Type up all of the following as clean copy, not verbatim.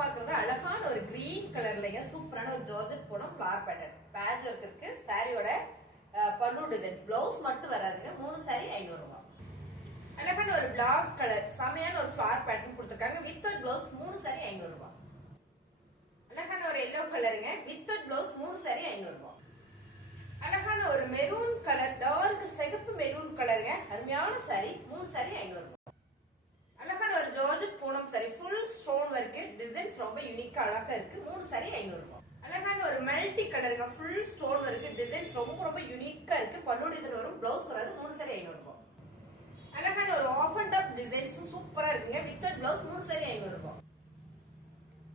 பாக்குறது அழகான ஒரு கிரீன் கலர்லங்க சூப்பரான ஒரு ஜார்ஜெட் போன ஃபிளார் பேட்டர்ன் பேட்ச் ஒர்க் இருக்கு. சாரியோட பல்லு டிசைன்ஸ் பிளவுஸ் மட்டும் வராதுங்க. 3 சாரி 500 ரூபாய். அழகான ஒரு பிளாக் கலர் செமையான ஒரு ஃபிளார் பேட்டர்ன் கொடுத்துருக்காங்க. வித்தவுட் பிளவுஸ் 3 சாரி 500 ரூபாய். அழகான ஒரு எல்லோ கலருங்க வித்தவுட் பிளவுஸ் 3 சாரி 500 ரூபாய். அழகான ஒரு மெரூன் கலர் டார்க் சிகப்பு மெரூன் கலருங்க அருமையான சாரி 3 சாரி 500 ரூபாய். அழகான ஒரு georgette Poonam sorry full stone work designs ரொம்ப யூனிக்கா அழகா இருக்கு. 3 சாரி 500 ரூபாய். அழகான ஒரு மல்டி கலருங்க ஃபுல் ஸ்டோன் ஒர்க் டிசைன்ஸ் ரொம்ப யூனிக்கா இருக்கு. பல்லு டிசைன் வரும் பிளவுஸ் வராது. 3 சாரி 500 ரூபாய். அழகான ஒரு ஆஃப் அண்ட் அப் டிசைன்ஸ் சூப்பரா இருக்குங்க. வித்தவுட் பிளவுஸ் 3 சாரி 500 ரூபாய்.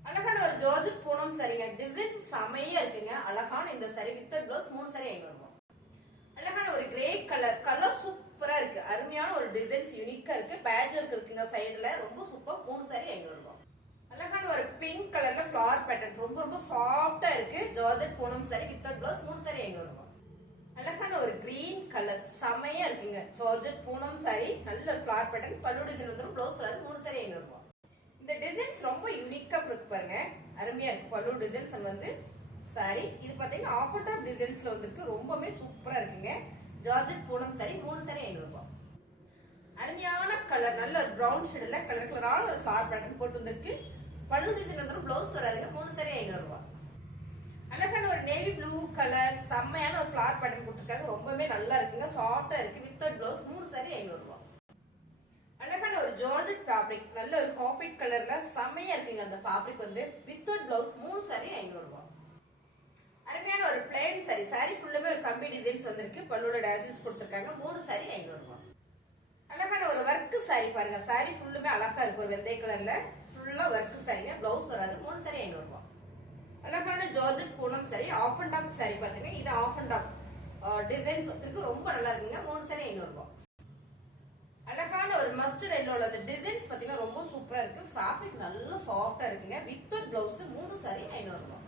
அழகான ஒரு ஜார்ஜெட் பூனம் சாரிங்க டிசைன்ஸ் செமையா இருக்குங்க. அழகான இந்த சாரி வித்தவுட் பிளவுஸ் 3 சாரி 500 ரூபாய். அழகான ஒரு கிரே கலர் சூப்பரா இருக்கு. அருமையான ஒரு டிசைன்ஸ் யூனிக்கா இருக்கு. பேட்ச் ஒர்க் இருக்குங்க சைடுல ரொம்ப சூப்பர். 3 சாரி 500 ரூபாய். அழகான ஒரு பிங்க் கலர்ல ஃபிளார் பேட்டர்ன் ரொம்ப சாஃப்டா இருக்கு. Georgette Poonam sorry without blouse 3 sari 500 ரூபாய். அழகான ஒரு கிரீன் கலர் செமையா இருக்குங்க. ஜார்ஜெட் பூனம் சாரி நல்ல ஃபிளார் பேட்டர்ன் பல்லு டிசைன் வந்துரும் பிளவுஸ் வராது. 3 சாரி 500 ரூபாய். இந்த டிசைன்ஸ் ரொம்ப யூனிக்கா இருக்கு பாருங்க. அருமையா இருக்கு. பல்லு டிசைன்ஸ் வந்து சாரி இது பாத்தீங்கன்னா ஆஃப் அண்ட் ஆஃப் டிசைன்ஸ்ல வந்திருக்கு. ரொம்பவே சூப்பரா இருக்குங்க. ஜார்ஜெட் பூனம் சாரி 3 சாரி 500 ரூபாய். அருமையான கலர் நல்ல ஒரு பிரவுன் ஷேட்ல கலரான ஒரு ஃபிளார் பேட்டர்ன் போட்டு வந்திருக்கு. பல்லு டிசைன் வந்துரும் பிளவுஸ் வராதுங்க. 3 சாரி 500 ரூபாய். அழகான ஒரு நேவி ப்ளூ கலர் செம்மையான ஒரு ஃபிளார் பேட்டர்ன் கொடுத்துருக்காங்க. ரொம்பவே நல்லா இருக்குங்க. சாஃப்டா இருக்கு. வித்தவுட் பிளவுஸ் 3 சாரி 500 ரூபாய். அழகான ஒரு ஜார்ஜெட் ஃபேப்ரிக் நல்ல ஒரு காஃபி கலர்ல செம்மையா இருக்குங்க. அந்த ஃபேப்ரிக் வந்து வித்தவுட் பிளவுஸ் 3 சாரி 500 ரூபாய். அருமையான ஒரு பிளைன் சாரி சாரி ஃபுல்லுமே ஒரு கம்பி டிசைன்ஸ் வந்திருக்கு. பல்லுவோட டாசல்ஸ் கொடுத்துருக்காங்க. 3 சாரி 500 ரூபாய். அழகான ஒரு ஒர்க் சாரி பாருங்க. சாரி ஃபுல்லுமே அழகா இருக்கு. ஒரு வெந்தய கலர்ல ஃபுல்லா ஒர்க் சாரிங்க பிளவுஸ் வராது. 3 சாரி 500 ரூபாய். அழகான georgette Poonam sari half and half sari பாத்தீங்கன்னா இது ஆஃப் அண்ட் ஆஃப் டிசைன்ஸ் வந்திருக்கு. ரொம்ப நல்லா இருக்குங்க. 3 சாரி 500 ரூபாய். அழகான ஒரு மஸ்டர்ட் எல்லோல அந்த டிசைன்ஸ் பாத்தீங்கன்னா ரொம்ப சூப்பரா இருக்கு. ஃபேப்ரிக் நல்ல சாஃப்டா இருக்குங்க. வித்தவுட் பிளவுஸ் 3 சாரி 500 ரூபாய்.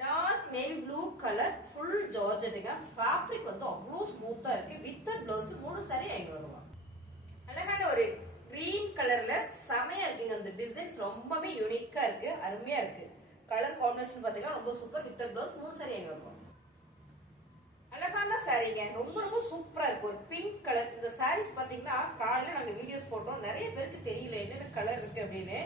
Dark navy blue colour full ஜார்ஜெட்டுங்க. ஃபேப்ரிக் வந்து அவ்வளவு ஸ்மூத்தா இருக்கு. வித்தவுட் பிளவுஸ் 3 சாரி 500 ரூபாய். அழகான ஒரு கிரீன் கலர்ல செமையா இருக்குங்க. அந்த டிசைன்ஸ் ரொம்பவே யூனிக்கா இருக்கு. அருமையா இருக்கு. கலர் காம்பினேஷன் பாத்தீங்கன்னா ரொம்ப சூப்பர். வித்தவுட் பிளவுஸ் 3 சாரி 500 ரூபாய். அழகான சாரீங்க ரொம்ப சூப்பரா இருக்கு. ஒரு பிங்க் கலர் இந்த சாரீஸ் பாத்தீங்கன்னா காலையில நாங்க வீடியோஸ் போட்டோம். நிறைய பேருக்கு தெரியல என்னென்ன கலர் இருக்கு அப்படின்னு.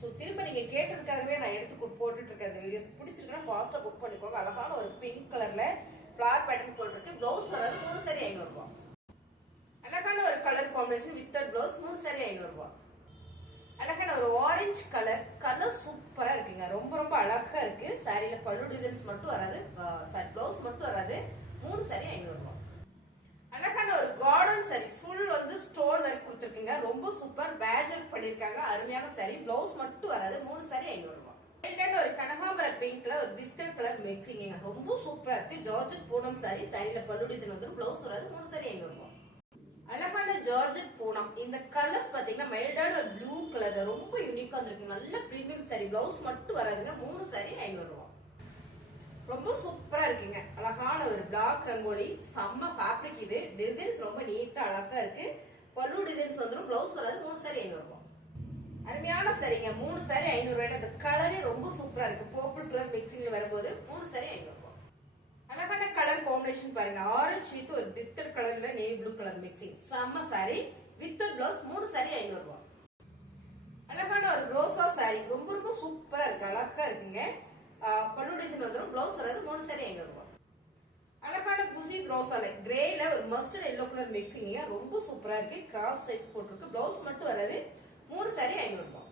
சோ திரும்ப நீங்க கேட்டதுக்காகவே நான் எடுத்து போட்டுட்டு இருக்கேன். இந்த வீடியோஸ் பிடிச்சிருக்குன்னா ஃபாஸ்டா புக் பண்ணிக்கோங்க. அழகான ஒரு பிங்க் கலர்ல ஃபிளார் பேட்டர்ன் போட்டுருக்கு. பிளவுஸ் வராது. 3 சாரி 500 ரூபாய். அழகான ஒரு colour combination without blouse 3 sari 500 ரூபாய். அழகான ஒரு ஆரஞ்சு கலர் சூப்பரா இருக்குங்க. ரொம்ப அழகா இருக்கு. சாரியில பல்லு டிசைன்ஸ் மட்டும் வராது. பிளவுஸ் மட்டும் வராது. 3 சாரி 500 ரூபாய். அழகான ஒரு கார்டன் சாரி ஃபுல் வந்து ஸ்டோன் ஒர்க் கொடுத்துருக்குங்க. ரொம்ப சூப்பர் பேட்ச் ஒர்க் பண்ணிருக்காங்க. அருமையான சாரி பிளவுஸ் மட்டும் வராது. 3 சாரி 500 ரூபாய். ஒரு கனகாம்பர பிங்க்ல ஒரு பிஸ்கட் கலர் மிக்சிங் ரொம்ப சூப்பரா இருக்கு. ஜார்ஜெட் பூனம் சாரி சாரியில பல்லு டிசைன் வந்து பிளவுஸ் வராது. 3 சாரி 500 ரூபாய். அழகான ஜார்ஜெட் பூனம் இந்த கலர்ஸ் பாத்தீங்கன்னா மைல்டான ஒரு ப்ளூ கலர் ரொம்ப யூனிக்கா இருக்கு. நல்ல பிரீமியம் சாரி பிளவுஸ் மட்டும் வராதுங்க. 3 சாரி 500 ரூபாய். ரொம்ப சூப்பரா இருக்குங்க. அழகான ஒரு பிளாக் ரங்கோலி செம்ம ஃபேப்ரிக். இது டிசைன்ஸ் ரொம்ப நீட்டா அழகா இருக்கு. பல்லு டிசைன்ஸ் வந்துடும் பிளவுஸ் வராது. 3 சாரி 500 ரூபாய். அருமையான சாரிங்க. 3 சாரி 500 ரூபாய். அந்த கலரே ரொம்ப சூப்பரா இருக்கு. பர்பிள் கலர் மிக்சிங்ல வரும்போது 3 சாரி 500 ரூபாய். அழகான கலர் காம்பினேஷன் பாருங்க. ஆரஞ்சு வித் ஒரு பிஸ்கட் கலர்ல நேவி ப்ளூ கலர் மிக்சிங் செம்ம சாரி வித்தவுட் பிளவுஸ். 3 சாரி 500 ரூபாய். அழகான ஒரு ரோசா சாரி ரொம்ப சூப்பரா இருக்கு. அழகா இருக்குங்க. பல்லு டிசைன் வந்துடும் பிளவுஸ் வராது. 3 சாரி 500 ரூபாய். அழகான குசி ரோசால கிரேல ஒரு மஸ்டர்ட் எல்லோ கலர் மிக்சிங் ரொம்ப சூப்பரா இருக்கு. கிராப் சைஸ் போட்டிருக்கு. பிளவுஸ் மட்டும் வராது. 3 சாரி 500 ரூபாய்.